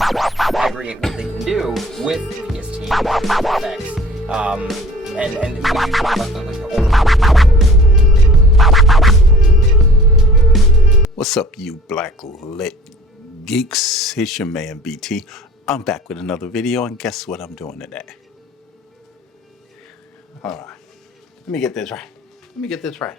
aggregate what they can do with PST effects, and What's up, you black lit geeks? It's your man BT. I'm back with another video, and guess what I'm doing today? Hold on. Let me get this right.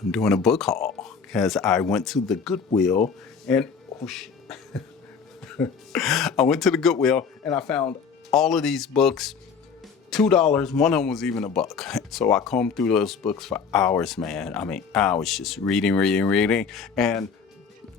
I'm doing a book haul because I went to the Goodwill and oh shit. I went to the Goodwill and I found all of these books, $2. One of them was even $1. So I combed through those books for hours, man. I mean, I was just reading. And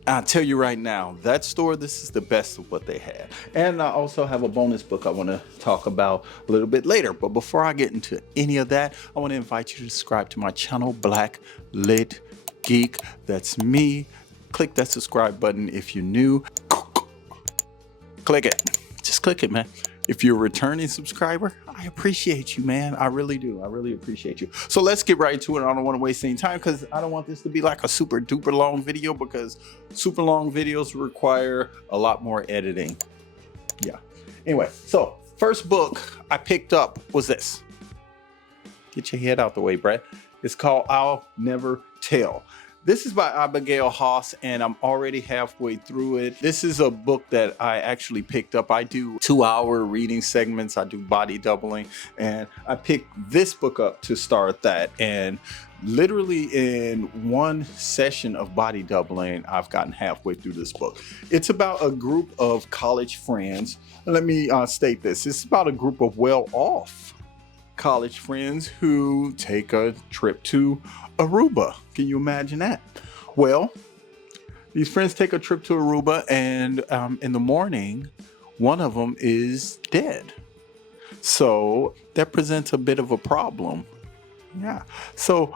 I'll tell you right now, that store, this is the best of what they had. And I also have a bonus book I want to talk about a little bit later. But before I get into any of that, I want to invite you to subscribe to my channel, Black Lit Geek. That's me. Click that subscribe button if you're new. Click it. Just click it, man. If you're a returning subscriber, I appreciate you, man. I really do. I really appreciate you. So let's get right to it. I don't want to waste any time because I don't want this to be like a super duper long video, because super long videos require a lot more editing. Yeah. Anyway, so first book I picked up was this. Get your head out the way, Brett. It's called I'll Never Tell. This is by Abigail Haas, and I'm already halfway through it. This is a book that I actually picked up. I do 2-hour reading segments. I do body doubling, and I picked this book up to start that. And literally in one session of body doubling, I've gotten halfway through this book. It's about a group of college friends. Let me state this. It's about a group of well-off college friends who take a trip to Aruba. Can you imagine that? Well, these friends take a trip to Aruba, and in the morning, one of them is dead. So that presents a bit of a problem. Yeah. So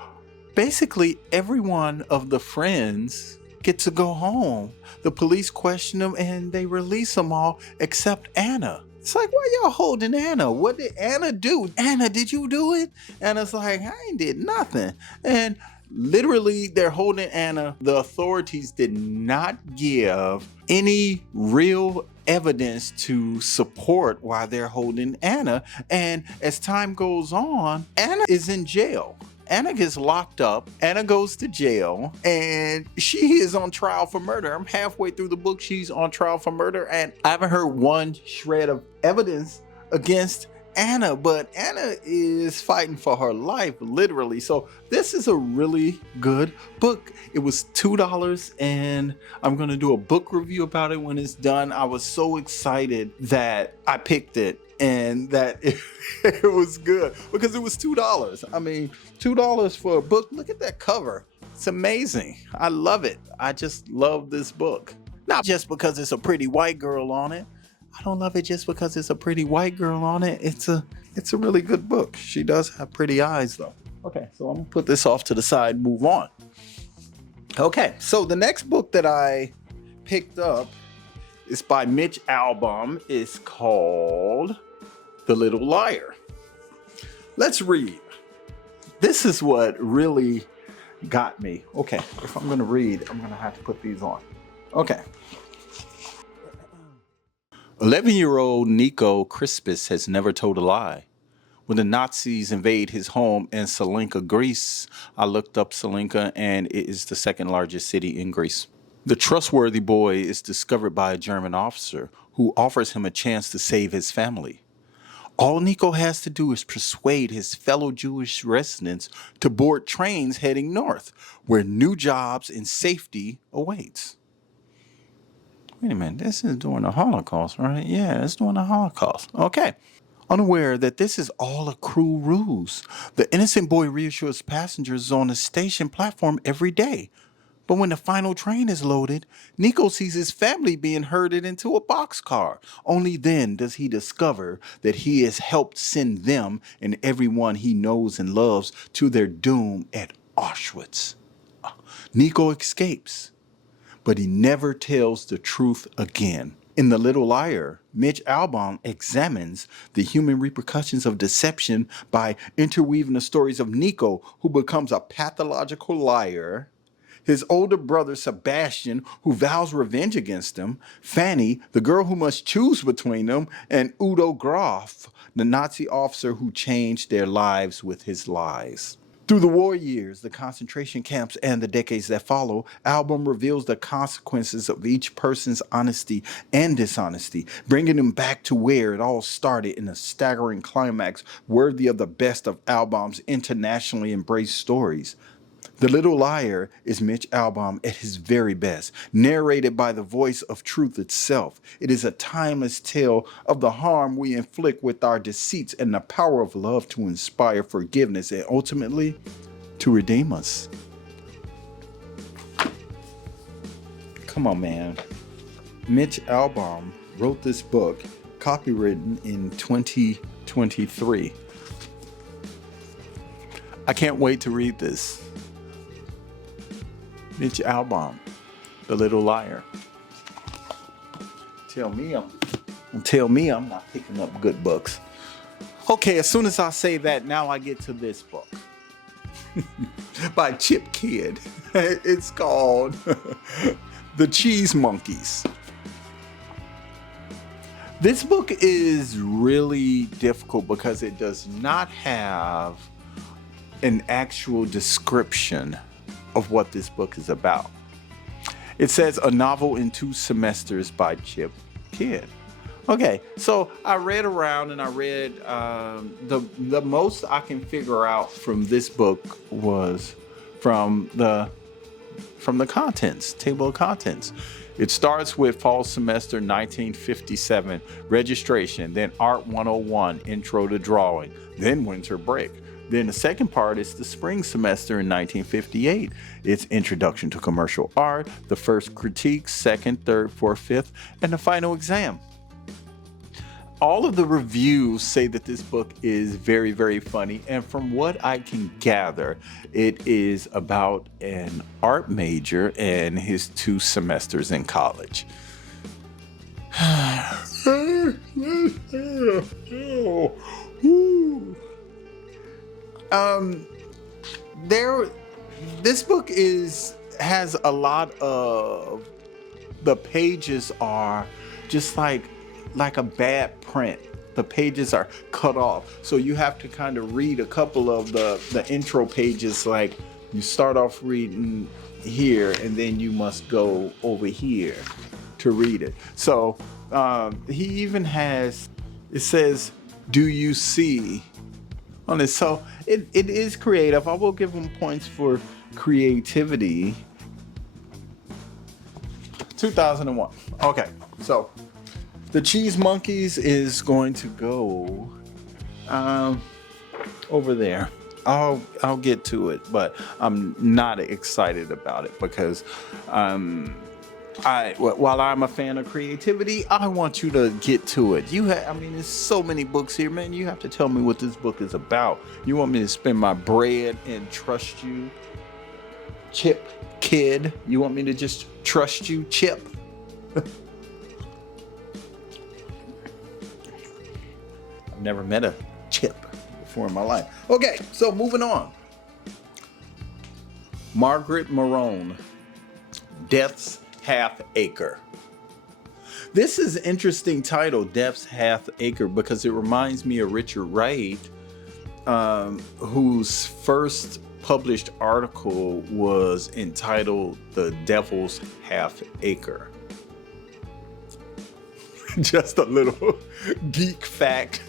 basically, every one of the friends get to go home. The police question them, and they release them all except Anna. It's like, why y'all holding Anna? What did Anna do? Anna, did you do it? Anna's like, I ain't did nothing. And literally, they're holding Anna. The authorities did not give any real evidence to support why they're holding Anna. And as time goes on, Anna is in jail. Anna gets locked up. Anna goes to jail, and she is on trial for murder. I'm halfway through the book. She's on trial for murder, and I haven't heard one shred of evidence against Anna, but Anna is fighting for her life, literally. So this is a really good book. It was $2, and I'm going to do a book review about it when it's done. I was so excited that I picked it and that it was good because it was $2. I mean, $2 for a book. Look at that cover. It's amazing. I love it. I just love this book. Not just because it's a pretty white girl on it. I don't love it just because it's a pretty white girl on it. It's a really good book. She does have pretty eyes though. Okay, so I'm gonna put this off to the side, move on. Okay, so the next book that I picked up is by Mitch Albom. It's called The Little Liar. Let's read. This is what really got me. Okay, if I'm gonna read, I'm gonna have to put these on. Okay. 11-year-old Nico Crispus has never told a lie. When the Nazis invade his home in Salinka, Greece, I looked up Salinka, and it is the second largest city in Greece. The trustworthy boy is discovered by a German officer who offers him a chance to save his family. All Nico has to do is persuade his fellow Jewish residents to board trains heading north, where new jobs and safety awaits. Wait a minute, this is during the Holocaust, right? Yeah, it's during the Holocaust. Okay. Unaware that this is all a cruel ruse, the innocent boy reassures passengers on the station platform every day. But when the final train is loaded, Nico sees his family being herded into a boxcar. Only then does he discover that he has helped send them and everyone he knows and loves to their doom at Auschwitz. Nico escapes, but he never tells the truth again. In The Little Liar, Mitch Albom examines the human repercussions of deception by interweaving the stories of Nico, who becomes a pathological liar, his older brother Sebastian, who vows revenge against him, Fanny, the girl who must choose between them, and Udo Graf, the Nazi officer who changed their lives with his lies. Through the war years, the concentration camps, and the decades that follow, album reveals the consequences of each person's honesty and dishonesty, bringing them back to where it all started in a staggering climax worthy of the best of Album's internationally embraced stories. The Little Liar is Mitch Albom at his very best, narrated by the voice of truth itself. It is a timeless tale of the harm we inflict with our deceits and the power of love to inspire forgiveness and ultimately to redeem us. Come on, man. Mitch Albom wrote this book, copywritten in 2023. I can't wait to read this. Mitch Albom, The Little Liar. Tell me I'm not picking up good books. Okay, as soon as I say that, now I get to this book. By Chip Kidd. It's called The Cheese Monkeys. This book is really difficult because it does not have an actual description of what this book is about. It says a novel in 2 semesters by Chip Kidd. Okay, so I read around and I read the most I can figure out from this book was from the contents, table of contents. It starts with fall semester 1957 registration, then Art 101 intro to drawing, then winter break. Then the second part is the spring semester in 1958. It's introduction to commercial art, the first critique, second, third, fourth, fifth, and the final exam. All of the reviews say that this book is very, very funny. And from what I can gather, it is about an art major and his 2 semesters in college. This book has a lot of, the pages are just like a bad print. The pages are cut off, so you have to kind of read a couple of the intro pages. Like you start off reading here and then you must go over here to read it. So he even has, it says, "Do you see?" on this. So it is creative. I will give him points for creativity. 2001. Okay, so The Cheese Monkeys is going to go over there. I'll get to it, but I'm not excited about it because while I'm a fan of creativity, I want you to get to it. There's so many books here, man. You have to tell me what this book is about. You want me to spend my bread and trust you, Chip Kidd? You want me to just trust you, Chip? I've never met a Chip before in my life. Okay, so moving on. Margaret Marone, Death's Half Acre. This is an interesting title, Death's Half Acre, because it reminds me of Richard Wright, whose first published article was entitled The Devil's Half Acre. Just a little geek fact.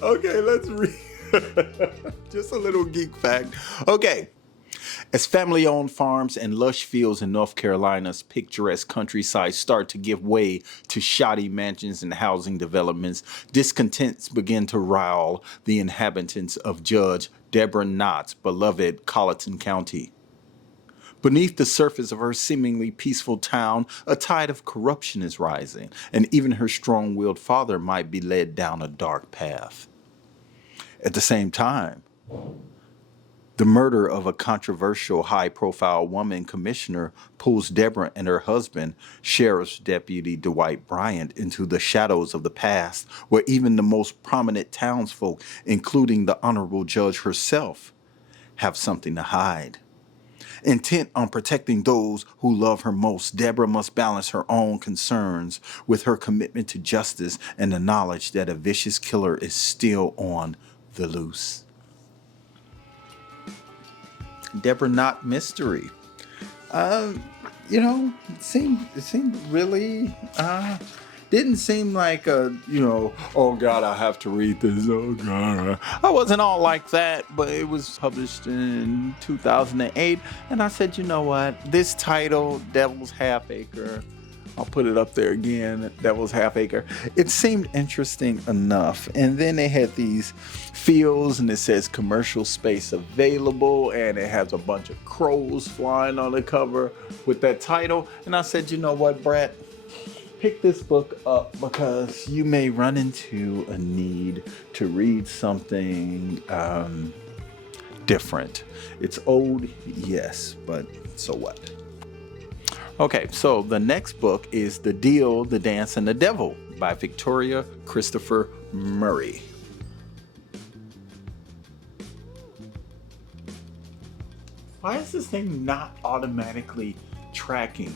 Okay, let's read. Just a little geek fact. Okay. As family-owned farms and lush fields in North Carolina's picturesque countryside start to give way to shoddy mansions and housing developments, discontents begin to rile the inhabitants of Judge Deborah Knott's beloved Colleton County. Beneath the surface of her seemingly peaceful town, a tide of corruption is rising, and even her strong-willed father might be led down a dark path. At the same time, the murder of a controversial high-profile woman commissioner pulls Deborah and her husband, Sheriff's Deputy Dwight Bryant, into the shadows of the past, where even the most prominent townsfolk, including the Honorable Judge herself, have something to hide. Intent on protecting those who love her most, Deborah must balance her own concerns with her commitment to justice and the knowledge that a vicious killer is still on the loose. Deborah Knott mystery. It seemed really didn't seem like oh God, I have to read this. Oh God. I wasn't all like that, but it was published in 2008. And I said, you know what? This title, Devil's Half Acre, I'll put it up there again, Devil's Half Acre. It seemed interesting enough. And then they had these fields and it says commercial space available. And it has a bunch of crows flying on the cover with that title. And I said, you know what, Brett? Pick this book up because you may run into a need to read something different. It's old, yes, but so what? Okay, so the next book is The Deal, The Dance, and the Devil by Victoria Christopher Murray. Why is this thing not automatically tracking?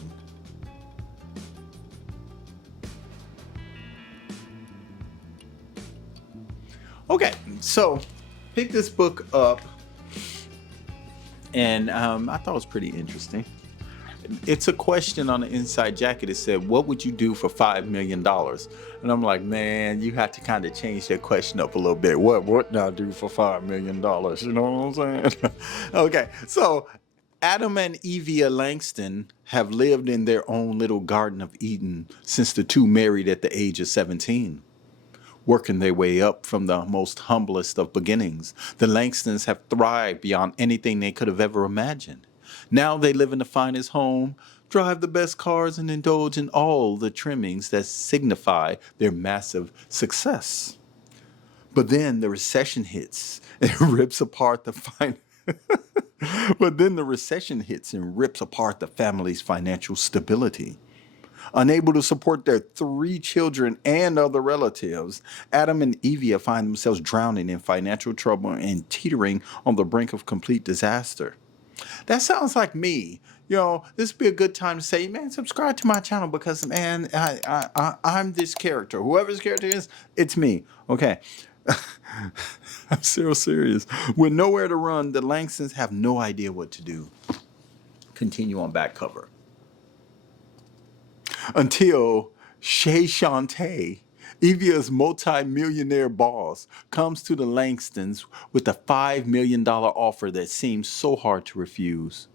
Okay, so pick this book up, and I thought it was pretty interesting. It's a question on the inside jacket. It said, what would you do for $5 million? And I'm like, man, you have to kind of change that question up a little bit. What would I do for $5 million? You know what I'm saying? Okay, so Adam and Evia Langston have lived in their own little Garden of Eden since the two married at the age of 17. Working their way up from the most humblest of beginnings, the Langstons have thrived beyond anything they could have ever imagined. Now they live in the finest home, drive the best cars, and indulge in all the trimmings that signify their massive success. But then the recession hits and rips apart the family's financial stability. Unable to support their 3 children and other relatives, Adam and Evia find themselves drowning in financial trouble and teetering on the brink of complete disaster. That sounds like me. This would be a good time to say, man, subscribe to my channel because, man, I'm this character. Whoever this character is, it's me. Okay. I'm so serious. With nowhere to run, the Langstons have no idea what to do. Continue on back cover. Until Shay Shantae, Evia's multi-millionaire boss, comes to the Langstons with a $5 million offer that seems so hard to refuse.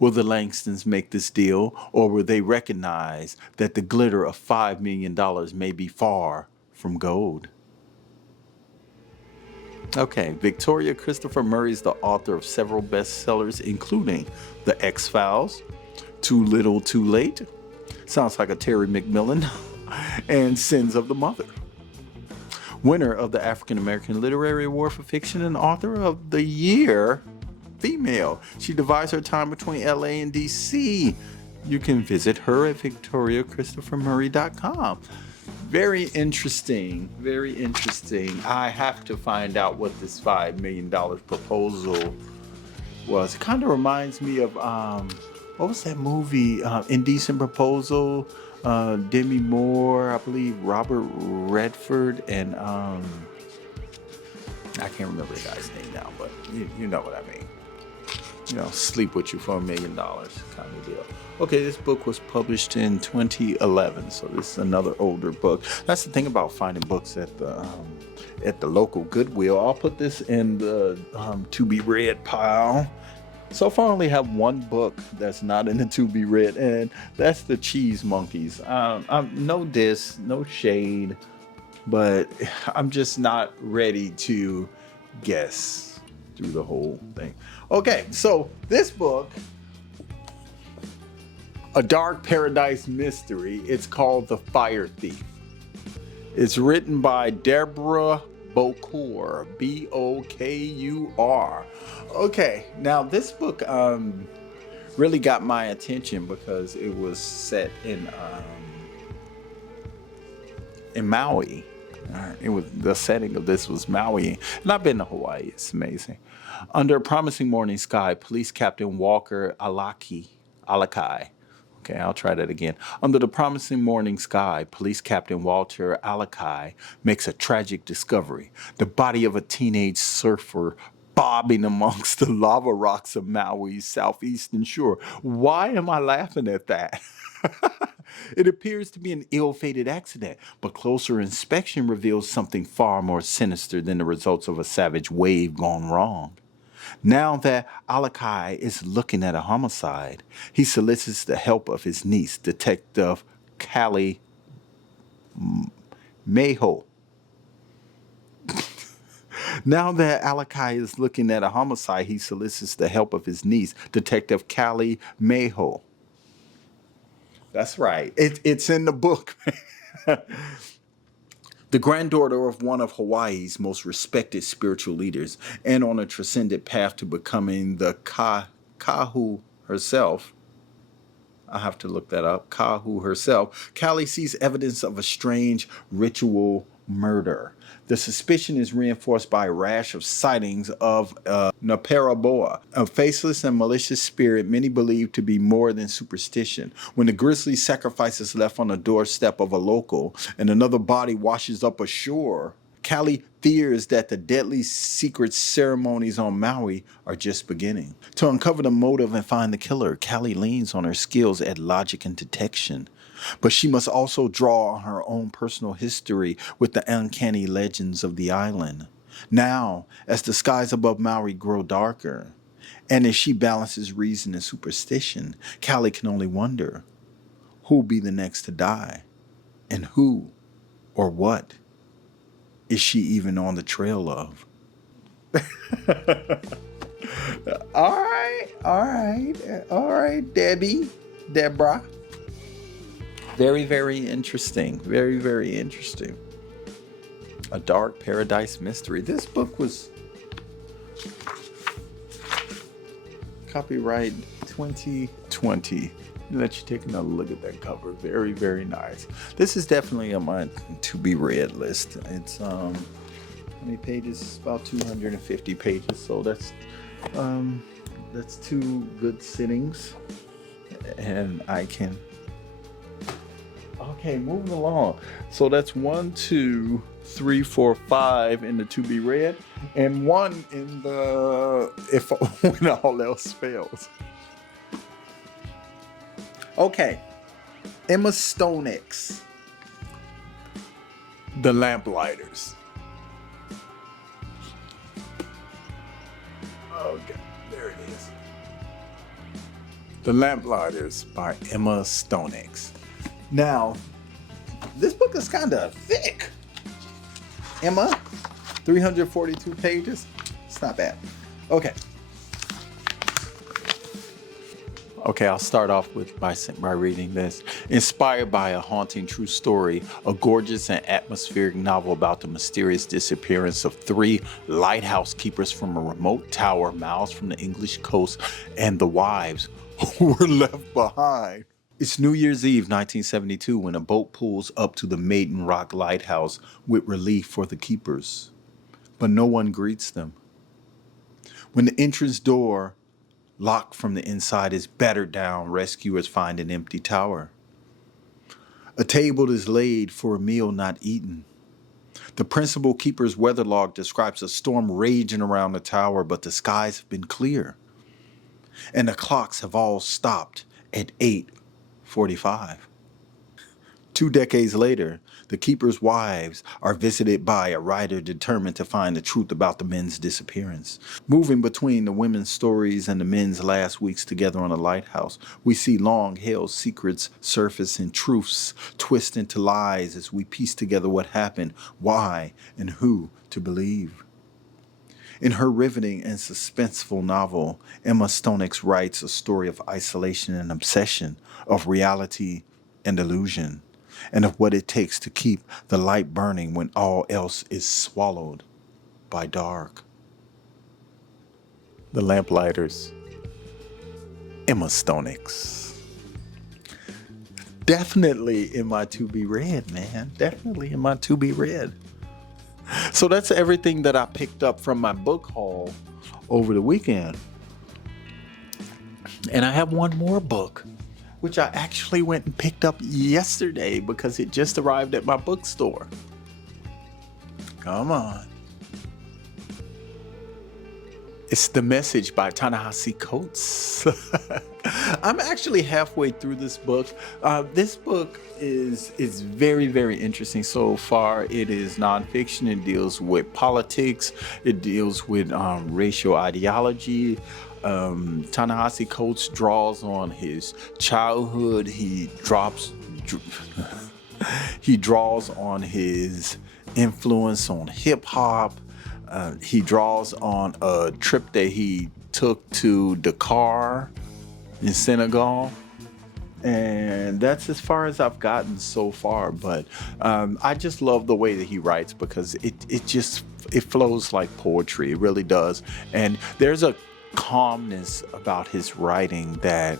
Will the Langstons make this deal, or will they recognize that the glitter of $5 million may be far from gold? Okay, Victoria Christopher Murray is the author of several bestsellers, including The X-Files, Too Little, Too Late, sounds like a Terry McMillan, and Sins of the Mother. Winner of the African American Literary Award for Fiction and Author of the Year, female. She divides her time between LA and DC. You can visit her at victoriachristophermurray.com. Very interesting, very interesting. I have to find out what this $5 million proposal was. It kind of reminds me of, what was that movie? Indecent Proposal, Demi Moore, I believe Robert Redford, and I can't remember the guy's name now, but you know what I mean. Sleep with you for $1 million kind of deal. Okay, this book was published in 2011, so this is another older book. That's the thing about finding books at the local Goodwill. I'll put this in the to be read pile. So far, I only have one book that's not in the to be read, and that's The Cheese Monkeys. No diss, no shade, but I'm just not ready to guess through the whole thing. Okay, so this book, a dark paradise mystery. It's called The Fire Thief. It's written by Deborah Bokur, Bokur. Okay, now this book really got my attention because it was set in Maui, It was the setting of this was Maui, and I've been to Hawaii. It's amazing. Under a promising morning sky, Police Captain Walker Alakai. Okay, I'll try that again. Under the promising morning sky, Police Captain Walter Alakai makes a tragic discovery: the body of a teenage surfer bobbing amongst the lava rocks of Maui's southeastern shore. Why am I laughing at that? It appears to be an ill-fated accident, but closer inspection reveals something far more sinister than the results of a savage wave gone wrong. Now that Alakai is looking at a homicide, he solicits the help of his niece, Detective Callie Mayho. Now that Alakai is looking at a homicide, he solicits the help of his niece, Detective Callie Mayho. That's right. It's in the book. The granddaughter of one of Hawaii's most respected spiritual leaders, and on a transcendent path to becoming the Kahu herself. I have to look that up. Kahu herself. Callie sees evidence of a strange ritual murder. The suspicion is reinforced by a rash of sightings of Naparaboa, a faceless and malicious spirit many believe to be more than superstition. When the grisly sacrifice is left on the doorstep of a local and another body washes up ashore, Callie fears that the deadly secret ceremonies on Maui are just beginning. To uncover the motive and find the killer, Callie leans on her skills at logic and detection. But she must also draw on her own personal history with the uncanny legends of the island. Now, as the skies above Maui grow darker, and as she balances reason and superstition, Callie can only wonder, who'll be the next to die? And who, or what, is she even on the trail of? All right, Deborah. Very, very interesting. Very, very interesting. A Dark Paradise Mystery. This book was copyright 2020. Let you take another look at that cover. Very, very nice. This is definitely on my to be read list. It's how many pages? About 250 pages. So that's 2 good sittings, and I can. Okay, moving along. So that's 1, 2, 3, 4, 5 in the to be read, and 1 in the if when all else fails. Okay, Emma Stonex, The Lamplighters. Okay, there it is. The Lamplighters by Emma Stonex. Now, this book is kind of thick. Emma, 342 pages. It's not bad. Okay, I'll start off by reading this. Inspired by a haunting true story, a gorgeous and atmospheric novel about the mysterious disappearance of 3 lighthouse keepers from a remote tower miles from the English coast and the wives who were left behind. It's New Year's Eve 1972 when a boat pulls up to the Maiden Rock Lighthouse with relief for the keepers. But no one greets them. When the entrance door, locked from the inside, is battered down, rescuers find an empty tower. A table is laid for a meal not eaten. The principal keeper's weather log describes a storm raging around the tower, but the skies have been clear. And the clocks have all stopped at 8:45. 2 decades later, the keeper's wives are visited by a writer determined to find the truth about the men's disappearance. Moving between the women's stories and the men's last weeks together on the lighthouse, we see long-held secrets surface and truths twist into lies as we piece together what happened, why, and who to believe. In her riveting and suspenseful novel, Emma Stonex writes a story of isolation and obsession, of reality and illusion, and of what it takes to keep the light burning when all else is swallowed by dark. The Lamplighters, Emma Stonex. Definitely in my to be read, man. Definitely in my to be read. So that's everything that I picked up from my book haul over the weekend. And I have one more book, which I actually went and picked up yesterday because it just arrived at my bookstore. Come on. It's The Message by Ta-Nehisi Coates. I'm actually halfway through this book. This book is very, very interesting so far. It is nonfiction. It deals with politics. It deals with racial ideology. Ta-Nehisi Coates draws on his childhood. He draws on his influence on hip hop. He draws on a trip that he took to Dakar in Senegal. And that's as far as I've gotten so far. But I just love the way that he writes because it flows like poetry. It really does. And there's a calmness about his writing that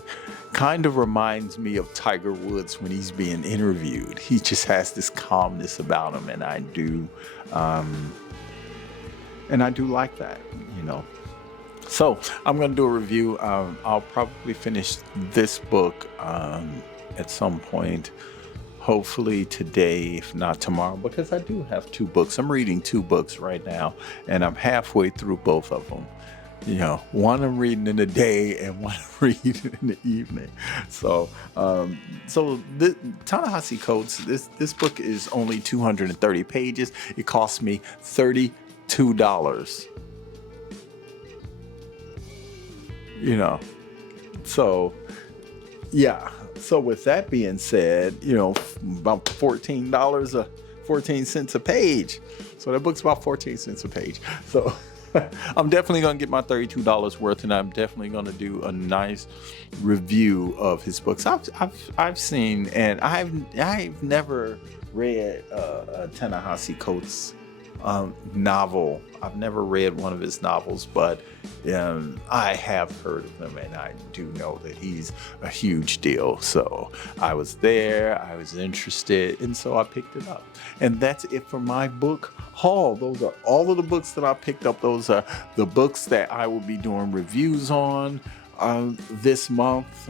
kind of reminds me of Tiger Woods when he's being interviewed. He just has this calmness about him, and I do like that, you know. So I'm going to do a review. I'll probably finish this book at some point, hopefully today, if not tomorrow, because I do have 2 books. I'm reading 2 books right now, and I'm halfway through both of them. You know, one I'm reading in the day and one I'm reading in the evening. So, Ta-Nehisi Coates, this book is only 230 pages. It cost me $32. You know, so yeah. So with that being said, you know, about $14 14 cents a page. So that book's about 14 cents a page. So I'm definitely going to get my $32 worth, and I'm definitely going to do a nice review of his books. I've seen, and I've never read a Ta-Nehisi Coates novel. I've never read one of his novels, but I have heard of him, and I do know that he's a huge deal. So I was there, I was interested, and so I picked it up. And that's it for my book haul. Those are all of the books that I picked up. Those are the books that I will be doing reviews on this month.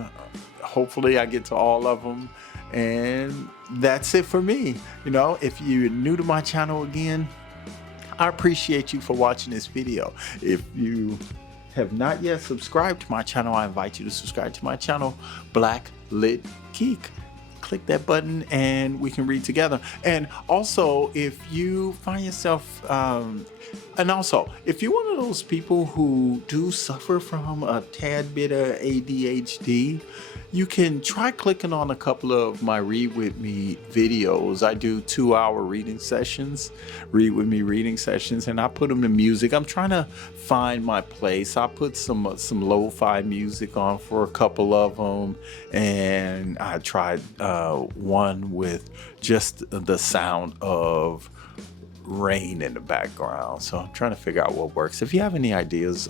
Hopefully I get to all of them. And that's it for me. You know, if you're new to my channel again, I appreciate you for watching this video. If you have not yet subscribed to my channel, I invite you to subscribe to my channel, Black Lit Geek. Click that button and we can read together. And also, if you find yourself, if you're one of those people who do suffer from a tad bit of ADHD, you can try clicking on a couple of my Read With Me videos. I do 2-hour reading sessions, Read With Me reading sessions, and I put them to music. I'm trying to find my place. I put some lo-fi music on for a couple of them, and I tried one with just the sound of rain in the background. So I'm trying to figure out what works. If you have any ideas,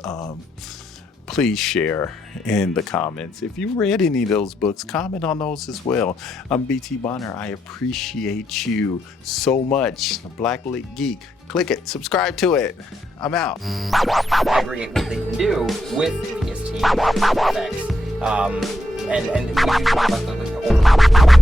please share in the comments. If you read any of those books, comment on those as well. I'm BT Bonner. I appreciate you so much. The Black Lit Geek. Click it. Subscribe to it. I'm out. Aggregate what they can do with PST effects. And we use like the